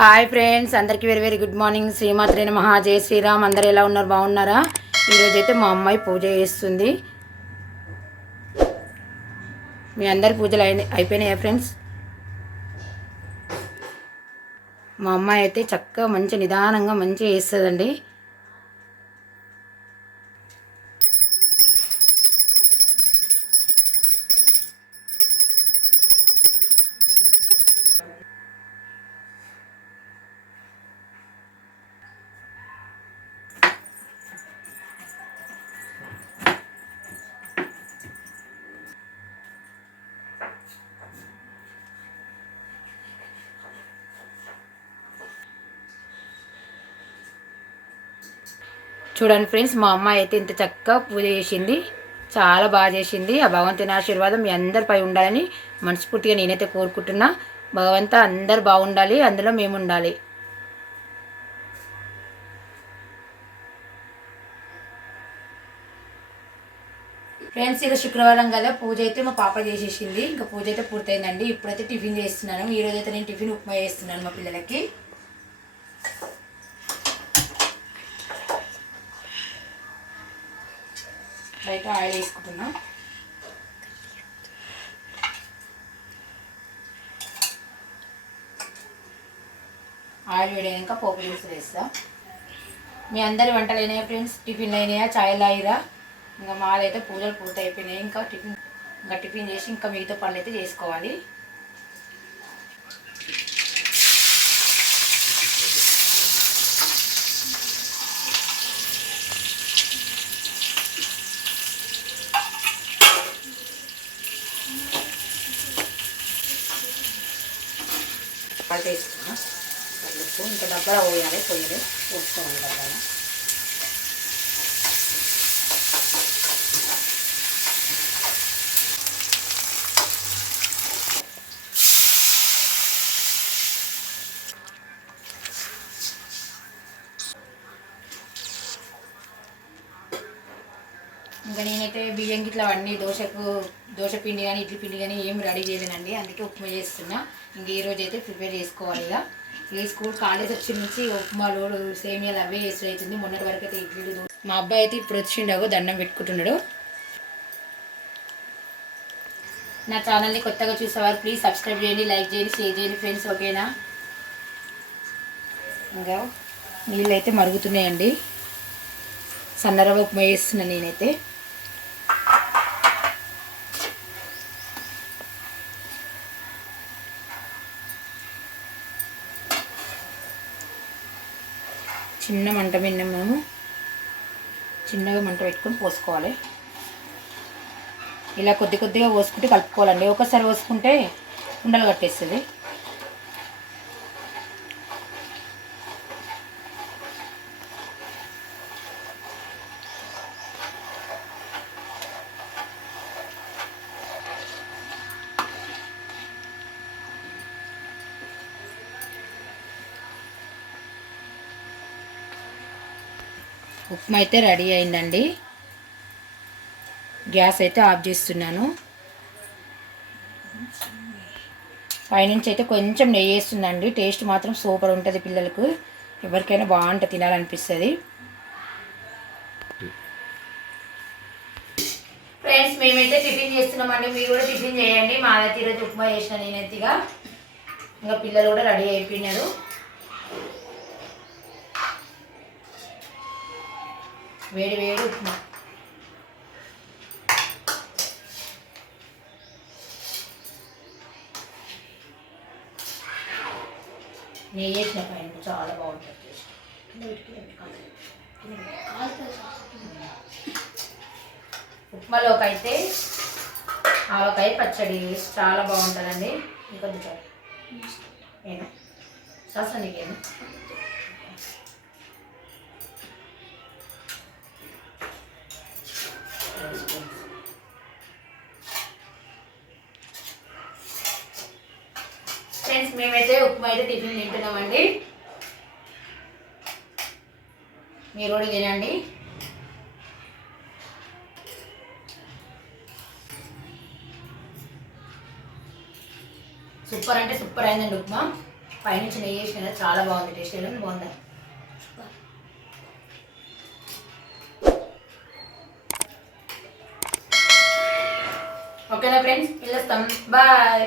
Hi friends, అందరికీ very very good morning. శ్రీమాత్రే నమః. జై శ్రీరామ్. అందరు ఎలా ఉన్నారు? బాగున్నారా? ఈరోజైతే మా అమ్మాయి పూజ చేస్తుంది. మీ అందరి పూజలు అయిపోయినాయా ఫ్రెండ్స్? మా అమ్మాయి అయితే చక్కగా మంచి నిదానంగా మంచిగా చేస్తుందండి. చూడండి ఫ్రెండ్స్, మా అమ్మాయి అయితే ఇంత చక్కగా పూజ చేసింది. చాలా బాగా చేసింది. ఆ భగవంతుని ఆశీర్వాదం మీ అందరిపై ఉండాలని మనస్ఫూర్తిగా నేనైతే కోరుకుంటున్నా. భగవంతా అందరు బాగుండాలి, అందులో మేము ఉండాలి. ఫ్రెండ్స్, ఇక శుక్రవారం కదా, పూజ అయితే మా పాప చేసేసింది. ఇంకా పూజ అయితే పూర్తయిందండి. ఇప్పుడైతే టిఫిన్ చేస్తున్నాను. ఈరోజైతే నేను టిఫిన్ ఉప్మా చేస్తున్నాను మా పిల్లలకి. బయట ఆయిల్ వేసుకుంటున్నా. ఆయిల్ వేడాక పోపు దినుసులు వేస్తా. మీ అందరి వంటలు అయినాయా ఫ్రెండ్స్? టిఫిన్లు అయినాయా? ఛాయలు అయిరా? ఇంకా మాదైతే పూజలు పూర్తి అయిపోయినాయి. ఇంకా టిఫిన్ చేసి ఇంకా మిగతా పనులు అయితే చేసుకోవాలి. పల్ట్ వేసుకున్నా. ఇంకా డబ్బా పోయాలి, పోసుకోవాలి డబ్బాలో. ఇంకా నేనైతే బియ్యం గిట్లా అన్నీ దోశ పిండి కానీ ఇడ్లీ పిండి కానీ ఏం రెడీ చేయలేనండి. అందుకే ఉప్మా చేస్తున్నా. ఇంక ఈరోజు అయితే ప్రిపేర్ చేసుకోవాలి. ఇక ఈ స్కూల్ కాలేజ్ వచ్చి నుంచి ఉప్మాలు సేమియాలు అవే వేస్ట్ అవుతుంది. మొన్నటి వరకు అయితే ఇడ్లీలు. మా అబ్బాయి అయితే ఇప్పుడు వచ్చిండవు, దండం పెట్టుకుంటున్నాడు. నా ఛానల్ని కొత్తగా చూసేవారు ప్లీజ్ సబ్స్క్రైబ్ చేయండి, లైక్ చేయండి, షేర్ చేయండి ఫ్రెండ్స్. ఓకేనా? ఇంకా నీళ్ళు అయితే మరుగుతున్నాయండి. సన్నరవ ఉప్మా చేస్తున్నాను నేనైతే. చిన్న మంట మీద మనము చిన్నగా మంట పెట్టుకొని పోసుకోవాలి. ఇలా కొద్ది కొద్దిగా పోసుకుంటే కలుపుకోవాలండి. ఒకసారి పోసుకుంటే ఉండలు కట్టేస్తుంది. ఉప్మా అయితే రెడీ అయిందండి. గ్యాస్ అయితే ఆఫ్ చేస్తున్నాను. పైనుంచి అయితే కొంచెం నెయ్యి వేస్తుందండి. టేస్ట్ మాత్రం సూపర్ ఉంటుంది. పిల్లలకు ఎవరికైనా బాగుంటుంది, తినాలనిపిస్తుంది. ఫ్రెండ్స్, మేమైతే టిఫిన్ చేస్తున్నామండి. మీరు కూడా టిఫిన్ చేయండి. మాదైతే ఈరోజు ఉప్మా చేసిన నేనైతేగా. ఇంకా పిల్లలు కూడా రెడీ అయిపోయినారు. వేడి వేడి ఉప్మా. నెయ్యి వేసిన పైన చాలా బాగుంటుంది. ఉప్మాలోకి అయితే ఆవకాయ పచ్చడి చాలా బాగుంటుందండి. ఇంకొద్ది చాలు ఏనా సాస నీకేనా? ఫ్రెండ్స్, మేమైతే ఉప్మా అయితే టిఫిన్ తింటున్నామండి. మీరు కూడా తినండి. సూపర్ అంటే సూపర్ అయిందండి ఉప్మా. పైనుంచి నెయ్యి వేసిన కదా, చాలా బాగుంది. టేస్ట్ ఎలా బాగుందా? ఓకేనా ఫ్రెండ్స్, వెళ్ళొస్తాం. బాయ్.